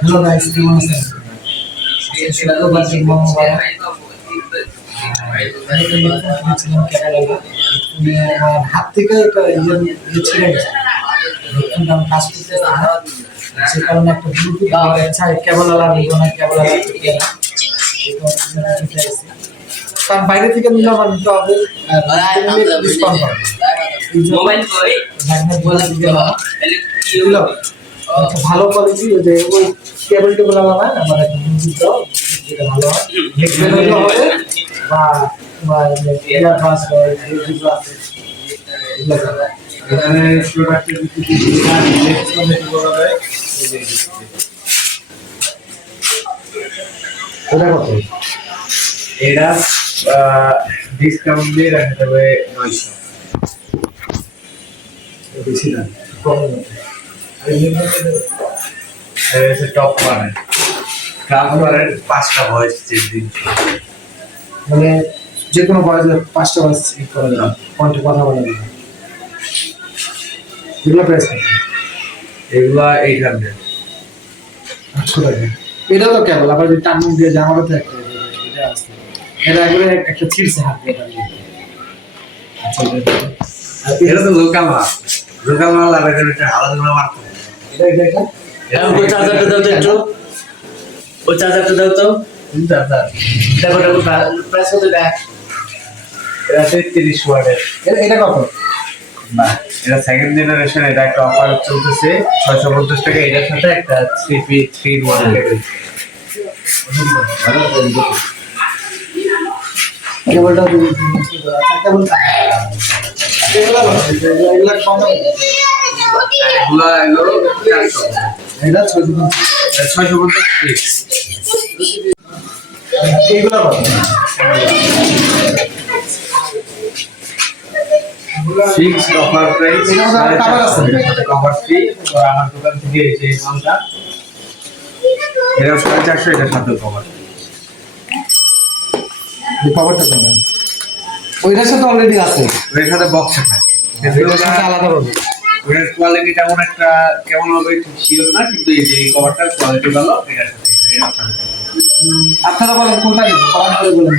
Hello guys, কেমন আছেন? শুক্রবার দিন মঙ্গলবার ছিলাম কেরালা। আমার হাত থেকে একটা ছিঁড়ে গেছে। হেডফোনটা আমি কাজ করতে না, সে কারণে একটা ব্লুটুথ ছাই কেবল আলাদা নিব না, কেবল কারণ বাইরে থেকে নিলে আমার নিতে হবে ডিসকাউন্ট পাবে। মোবাইল কই বলা দিল একটা ভালো কোয়ালিটি ওই যে ওই কেবল টেবল আলাদা আমার একটা ব্লুটুথ দাও, যেটা ভালো হয় হেডফোন হবে বা ইয়ারবাস যেগুলো আছে এখানে প্রোডাক্টের ভিত্তিতে বলা যায়। ওটা কত? এটা ডিসকাউন্ট দিয়ে রাখা যাবে 900। বেশি না, কম না। টপ ওয়ান ট্রান্সফারের 5টা ভয়েস চেঞ্জ দিন, মানে যে কোনো ভয়েসে 5টা ভয়েস চেঞ্জ করা যাবে, কোনটা কথা বলা যাবে। এগুলো প্রাইস কত? এগুলো 800। 800 টাকা। এটা তো কেবল আবার যে টানমুখ দিয়ে জামারও তো একটা এটা আছে, এটা একবারে একটা ছিড়ছে হাত দিয়ে। আচ্ছা, এটা তো লোকাল মাল, লোকাল মাল আর এটা আলাদা করে মারতে হবে। এটা ওই চার্জারটা দাও তো একটু, ওই চার্জারটা দাও তো। চার্জার দেখো দেখো প্রাইস কত দেখ। এটা 30 ওয়াটের। এটা কত? না, এটা সেকেন্ড জেনারেশন। এটা একটা অফার চলতেছে 650 টাকা। এটার সাথে একটা 3 in 1 কেবল। কেবলটা কেবলটা এগুলা কম, এগুলো 400। এটা 650 এইগুলা কত? Fixed offer price. কভার আছে, কভার ফ্রি। আমার দোকান থেকে এই যে মালটা এটা 450, এটার সাথে কভার। এই কভারটা কেমন? ওইটার সাথে অলরেডি আছে, ওর সাথে বক্স থাকে, এর সাথে আলাদা হবে। ওর কোয়ালিটি তেমন একটা কেমন হবে ঠিক শিওর না, কিন্তু এই যে কভারটার কোয়ালিটি ভালো। এটার সাথে এটা আপনারা বলেন কোনটা নিব, কমেন্ট করে বলেন।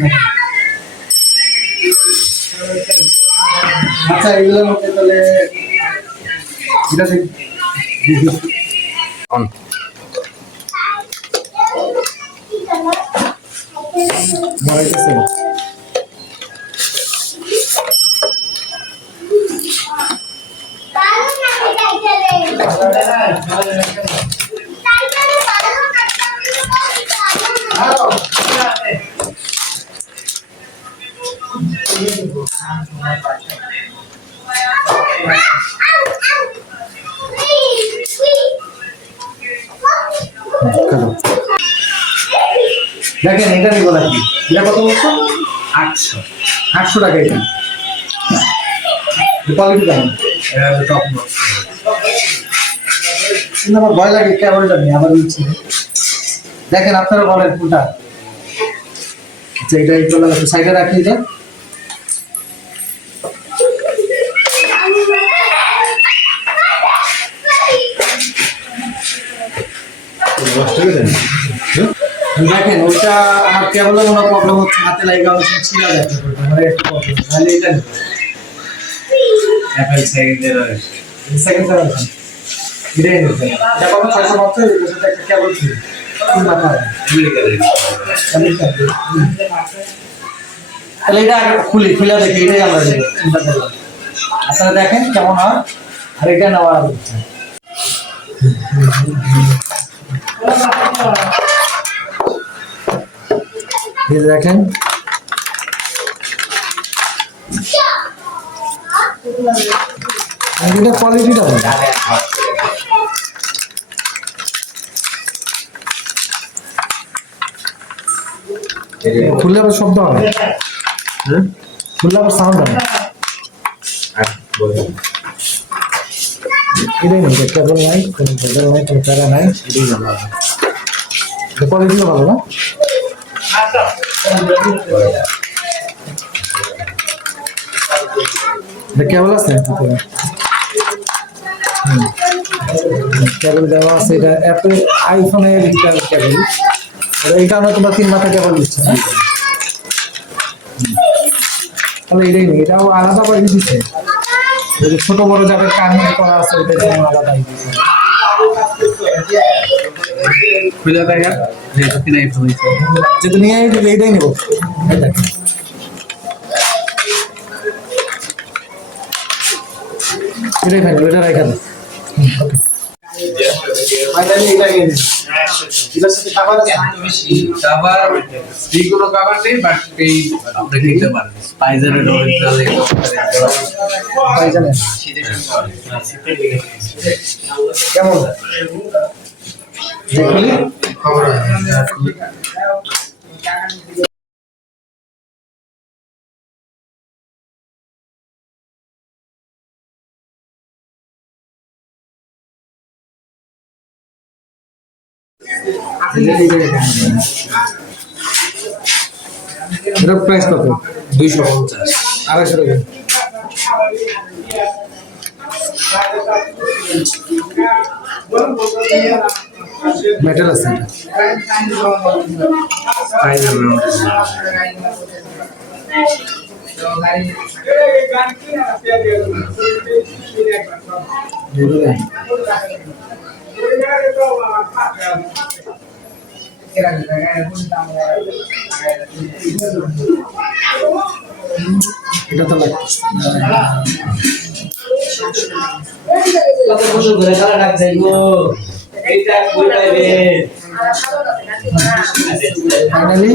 আচ্ছা, এগুলোর মধ্যে তাহলে এটা অন মরাইতেছে। দেখেন এটা নিব নাকি? এটা কত বলছো? 800 টাকা। এটা কোয়ালিটি কেমন? এটা টপ নচ। কিন্তু আমার ভয় লাগে কেবলটা নিয়ে আবার দিচ্ছি। দেখেন আপনারা বলেন কোনটা। আচ্ছা, এটা একটু সাইডে রাখি। এটা দেখেন ওটা আমার কেবলের কোনো প্রবলেম হচ্ছে, হাতে লাগা হচ্ছে, ছিঁড়া যাচ্ছে, আমার একটু প্রবলেম। তাহলে এটা নিব অ্যাপল সেকেন্ড জেনারেশন। এটাই নিতে এটা কত? 650। এর সাথে একটা কেবল ফ্রি। তাহলে এটা খুলে দেখি, এটাই আমরা নেব, চিন্তা করলাম। আপনারা দেখেন কেমন হয়, আর এটা নেওয়ার ইচ্ছা। দেখেন এটা কোয়ালিটিটা খুললে আবার শব্দ হবে, খুললে আবার সাউন্ড হবে। এটাই নেই, কেবল নাই, কোনো কেবল নাই, কোনো প্যারা নাই, এটাই ভালো হবে। কোয়ালিটিও ভালো না? কেবল আছে কেবল দেওয়া আছে, এটা অ্যাপেল আইফোনের কেবল, এই কারণে তোমরা 3 মাথা কেবল দিচ্ছে না, তাহলে এটাই নেই, এটাও আলাদা করে দিচ্ছে, ওই যে ছোট বড় যাদের কানেক্ট করা আছে ওটার জন্য আলাদা দিচ্ছে। খুলে দেখা যেহেতু কিনা একটু হয়েছে যেহেতু নিয়ে দিলে এটাই নেবো, এটাই ফাইনাল, এটা রেখে দাও। ফাইনালি এটা নিয়ে নিন। এটার সাথে খাবার আছে? খাবার যেগুলো খাবার নেই বাট এই আপনি নিতে পারেন স্পাইসারের অরিজিনাল পাইজানে কেমন দেখলি খবর এটা প্রাইস কত? 250 250 টাকা। মেটাল আছে এটা। ফাইনাল এটা তো লাগছে কত বছর ধরে খেলা ডাক যাইবো এইটা কই পাইবে ফাইনালি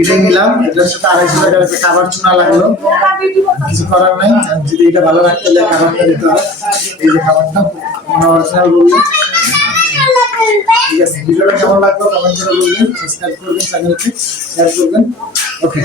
এটাই নিলাম, এটার সাথে 250 টাকার একটা খাবার চুনা লাগলো, কিছু করার নাই, যদি এটা ভালো রাখতে হলে খাবারটা দিতে হবে। এই যে খাবারটা অরিজিনাল বললেন। ঠিক আছে, ভিডিওটা কেমন লাগলো কমেন্ট করে বলবেন, সাবস্ক্রাইব করবেন, চ্যানেলকে শেয়ার করবেন। ওকে।